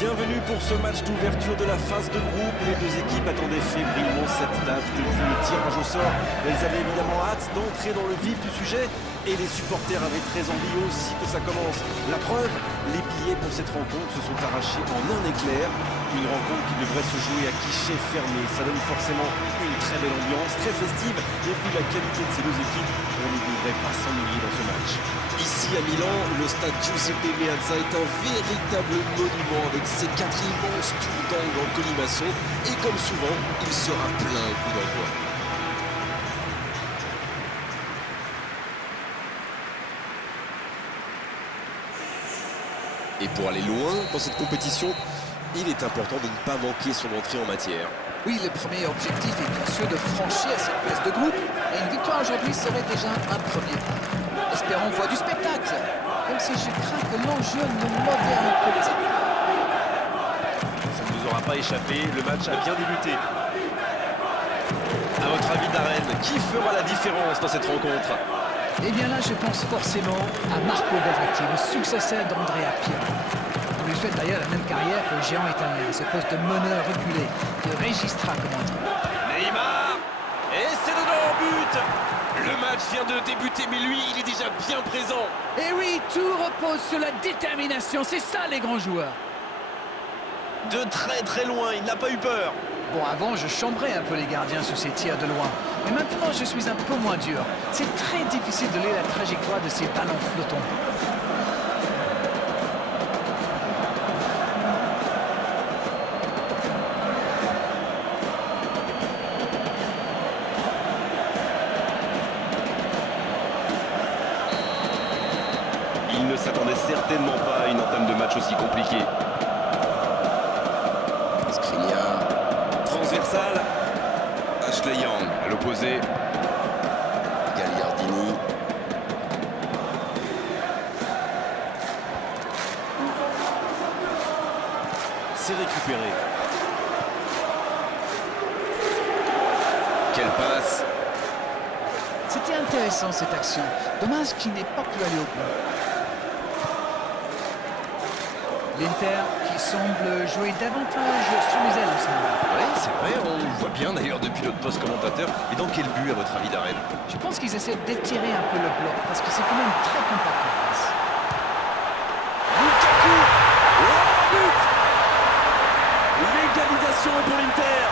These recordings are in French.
Bienvenue pour ce match d'ouverture de la phase de groupe. Les deux équipes attendaient fébrilement cette date depuis le tirage au sort. Elles avaient évidemment hâte d'entrer dans le vif du sujet et les supporters avaient très envie aussi que ça commence. La preuve, les billets pour cette rencontre se sont arrachés en un éclair. Une rencontre qui devrait se jouer à guichet fermé. Ça donne forcément une très belle ambiance, très festive. Et vu la qualité de ces deux équipes, on ne devrait pas s'ennuyer dans ce match. Ici à Milan, le stade Giuseppe Meazza est un véritable monument avec ses 4 immenses tours d'angle en colimaçon. Et comme souvent, il sera plein au coup d'envoi. Et pour aller loin dans cette compétition, il est important de ne pas manquer son entrée en matière. Oui, le premier objectif est bien sûr de franchir cette phase de groupe. Et une victoire aujourd'hui serait déjà un premier pas. Espérons voir du spectacle. Même si je crains que l'enjeu ne modère un peu les attaques. Ça ne nous aura pas échappé, le match a bien débuté. À votre avis, Darren, qui fera la différence dans cette rencontre? Eh bien là, je pense forcément à Marco Verratti, le successeur d'Andrea Pirlo. On lui souhaite d'ailleurs la même carrière que le géant italien, ce poste de meneur reculé, de Registra comme entraîneur. Neymar! Et c'est dedans en but! Le match vient de débuter, mais lui, il est déjà bien présent. Et oui, tout repose sur la détermination, c'est ça les grands joueurs. De très très loin, il n'a pas eu peur. Bon, avant, je chambrais un peu les gardiens sur ces tirs de loin. Mais maintenant, je suis un peu moins dur. C'est très difficile de lire la trajectoire de ces ballons flottants. Il ne s'attendait certainement pas à une entame de match aussi compliquée. Skriniar. Transversal. Ashley Young à l'opposé. Gagliardini. C'est récupéré. Quelle passe! C'était intéressant cette action. Dommage qu'il n'ait pas pu aller au bout. L'Inter qui semble jouer davantage sur les ailes en ce moment. Oui, c'est vrai, on le voit bien d'ailleurs depuis notre poste commentateur. Et dans quel but à votre avis, Darren? Je pense qu'ils essaient d'étirer un peu le bloc parce que c'est quand même très compact en face. Lukaku! Oh, but! L'égalisation pour l'Inter!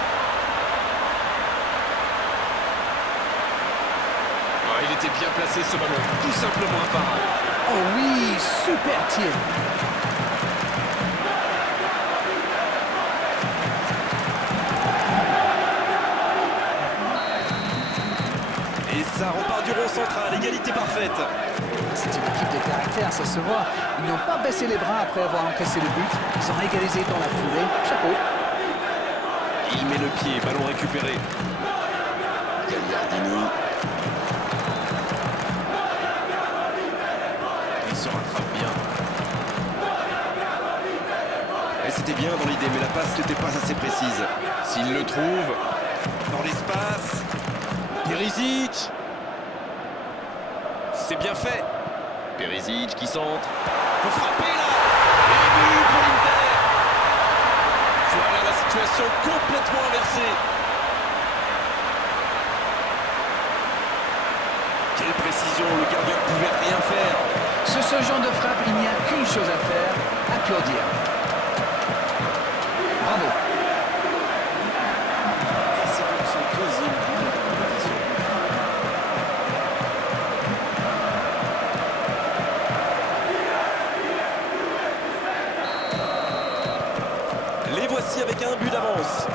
Oh, il était bien placé ce ballon, tout simplement imparable. Oh oui, super tir. Et ça repart du rond central, égalité parfaite. C'est une équipe de caractère, ça se voit. Ils n'ont pas baissé les bras après avoir encaissé le but. Ils ont égalisé dans la foulée. Chapeau. Il met le pied, ballon récupéré. Gagliardini. Il se rattrape bien. Et c'était bien dans l'idée, mais la passe n'était pas assez précise. S'il le trouve, dans l'espace, Perisic. C'est bien fait. Perisic qui centre. Faut frapper là. Et but pour l'Inter. Voilà la situation complètement inversée. Quelle précision, le gardien ne pouvait rien faire. Sur ce genre de frappe, il n'y a qu'une chose à faire, applaudir. Bravo. C'est donc son deuxième but de la compétition. Les voici avec un but d'avance.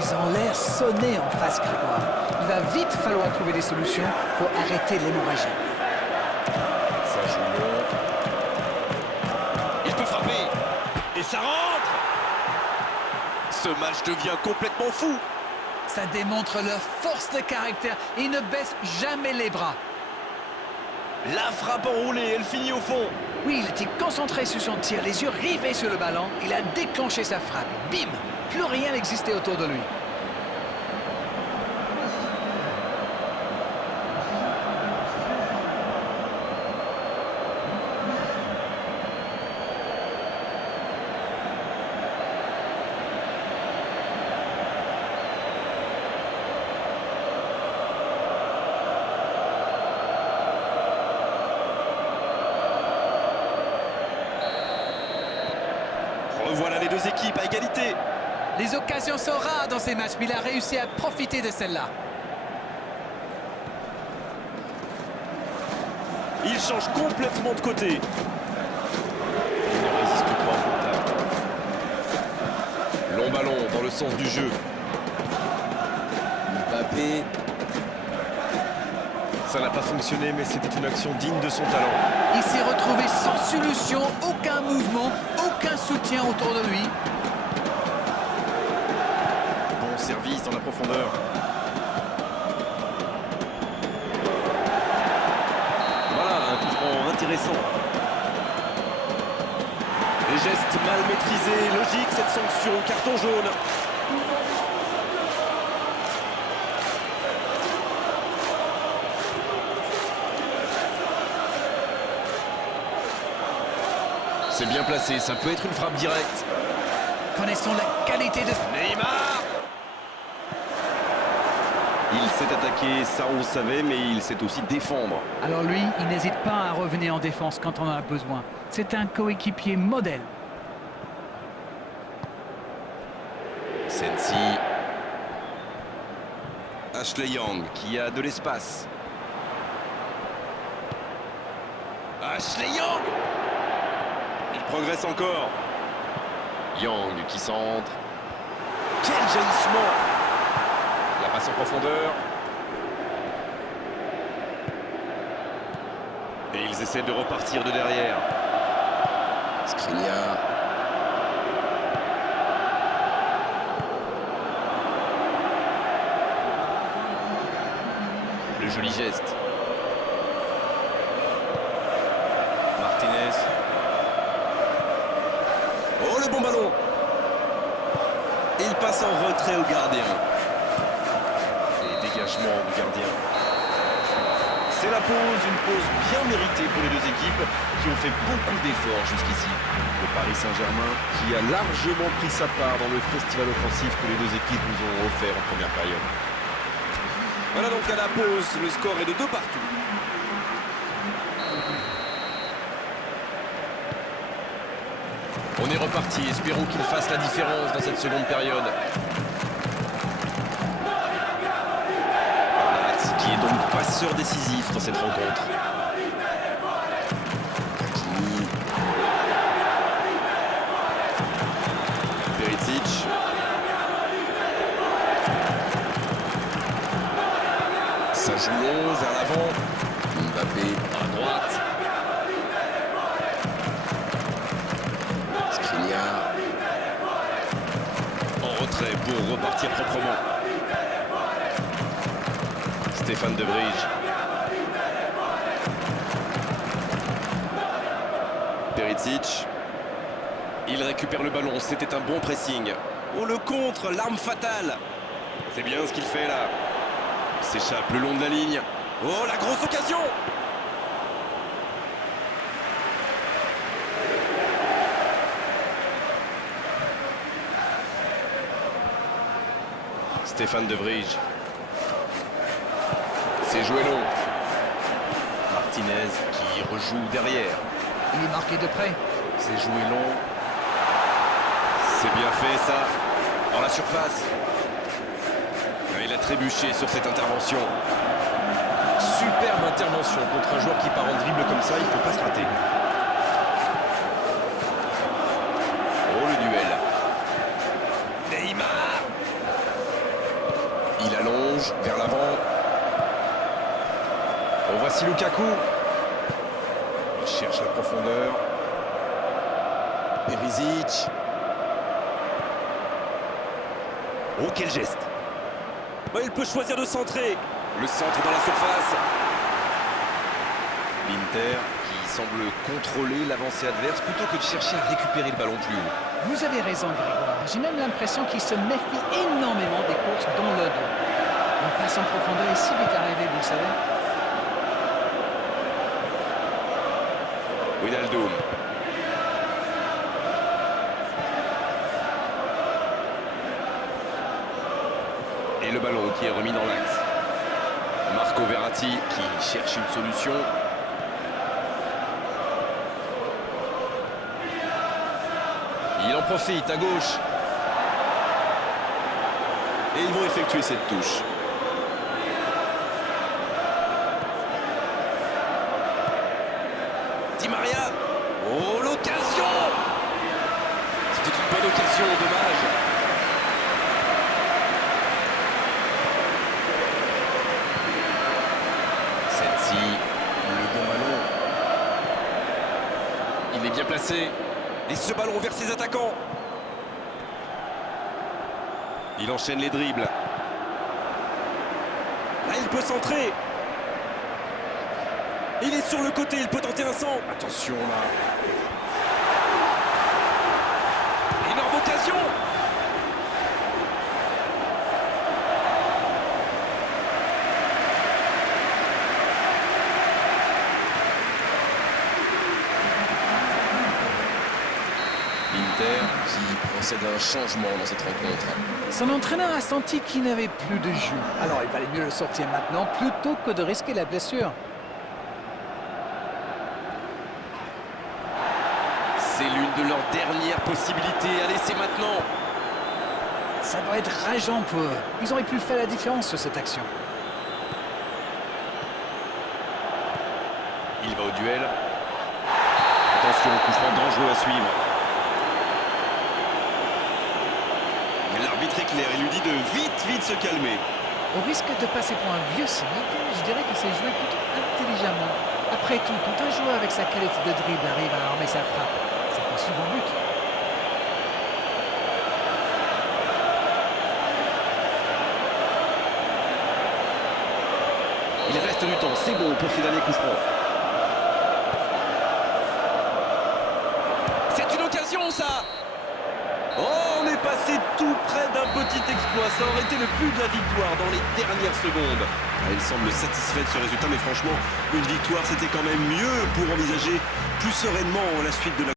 Ils ont l'air sonnés en face, Grégoire. Il va vite falloir trouver des solutions pour arrêter l'hémorragie. Ça joue long. Il peut frapper. Et ça rentre. Ce match devient complètement fou. Ça démontre leur force de caractère. Ils ne baissent jamais les bras. La frappe enroulée, elle finit au fond. Oui, il était concentré sur son tir, les yeux rivés sur le ballon. Il a déclenché sa frappe. Bim! Plus rien n'existait autour de lui. Revoilà les deux équipes à égalité. Les occasions sont rares dans ces matchs, mais il a réussi à profiter de celle-là. Il change complètement de côté. Il ne résiste pas au contact. Long ballon dans le sens du jeu. Mbappé. Ça n'a pas fonctionné, mais c'était une action digne de son talent. Il s'est retrouvé sans solution, aucun mouvement, aucun soutien autour de lui. Bon service dans la profondeur. Voilà, un coup franc intéressant. Les gestes mal maîtrisés, logique cette sanction, carton jaune. C'est bien placé, ça peut être une frappe directe. Connaissons la qualité de... Neymar! Il s'est attaqué, ça on le savait, mais il sait aussi défendre. Alors lui, il n'hésite pas à revenir en défense quand on en a besoin. C'est un coéquipier modèle. Sensi. Ashley Young qui a de l'espace. Ashley Young! Il progresse encore. Young qui centre. Quel jaillissement! La passe en profondeur. Et ils essaient de repartir de derrière. Skriniar. Le joli geste. Martinez. Oh, le bon ballon! Et il passe en retrait au gardien. Et dégagement du gardien. C'est la pause, une pause bien méritée pour les deux équipes qui ont fait beaucoup d'efforts jusqu'ici. Le Paris Saint-Germain qui a largement pris sa part dans le festival offensif que les deux équipes nous ont offert en première période. Voilà donc à la pause, le score est de 2 partout. On est reparti, espérons qu'il fasse la différence dans cette seconde période. Nat, qui est donc passeur décisif dans cette rencontre. Hakimi. Perisic. Ça joue long vers l'avant. Mbappé à droite. Skriniar. En retrait pour repartir proprement. Stéphane De Vrij. Perisic. Il récupère le ballon, c'était un bon pressing. Oh, le contre, l'arme fatale. C'est bien ce qu'il fait là. Il s'échappe le long de la ligne. Oh, la grosse occasion! Stéphane De Vrij. C'est joué long. Martinez qui rejoue derrière. Il est marqué de près. C'est joué long. C'est bien fait ça. Dans la surface. Il a trébuché sur cette intervention. Superbe intervention contre un joueur qui part en dribble comme ça, il ne faut pas se rater. Oh, le duel. Neymar. Il allonge vers l'avant. Oh, voici Lukaku. Il cherche la profondeur. Perisic. Oh, quel geste! Oh, il peut choisir de centrer. Le centre dans la surface. L'Inter qui semble contrôler l'avancée adverse plutôt que de chercher à récupérer le ballon plus haut. Vous avez raison, Grégoire. J'ai même l'impression qu'il se méfie énormément des courses dans le dos. Une passe en profondeur est si vite arrivée, vous le savez. Wijnaldum. Et le ballon qui est remis dans l'axe. Marco Verratti qui cherche une solution. Il en profite à gauche. Et ils vont effectuer cette touche. Di Maria. Oh, l'occasion! C'était une bonne occasion, dommage. Sensi, le bon ballon. Il est bien placé. Et ce ballon vers ses attaquants. Il enchaîne les dribbles. Là, il peut centrer. Il est sur le côté, il peut tenter un centre. Attention là. Énorme occasion. Inter qui procède à un changement dans cette rencontre. Son entraîneur a senti qu'il n'avait plus de jus. Alors il valait mieux le sortir maintenant plutôt que de risquer la blessure. C'est l'une de leurs dernières possibilités. Allez, c'est maintenant. Ça doit être rageant pour eux. Ils auraient pu faire la différence sur cette action. Il va au duel. Attention, coup franc dangereux à suivre. L'arbitre est clair, il lui dit de vite se calmer. Au risque de passer pour un vieux cynique, je dirais que c'est joué plutôt intelligemment. Après tout, quand un joueur avec sa qualité de dribble arrive à armer sa frappe, c'est un second but. Il reste du temps, c'est bon pour ce dernier coup franc. C'est une occasion, ça! Oh, on est passé tout près d'un petit exploit. Ça aurait été le but de la victoire dans les dernières secondes. Ah, il semble satisfait de ce résultat, mais franchement, une victoire, c'était quand même mieux pour envisager plus sereinement la suite de la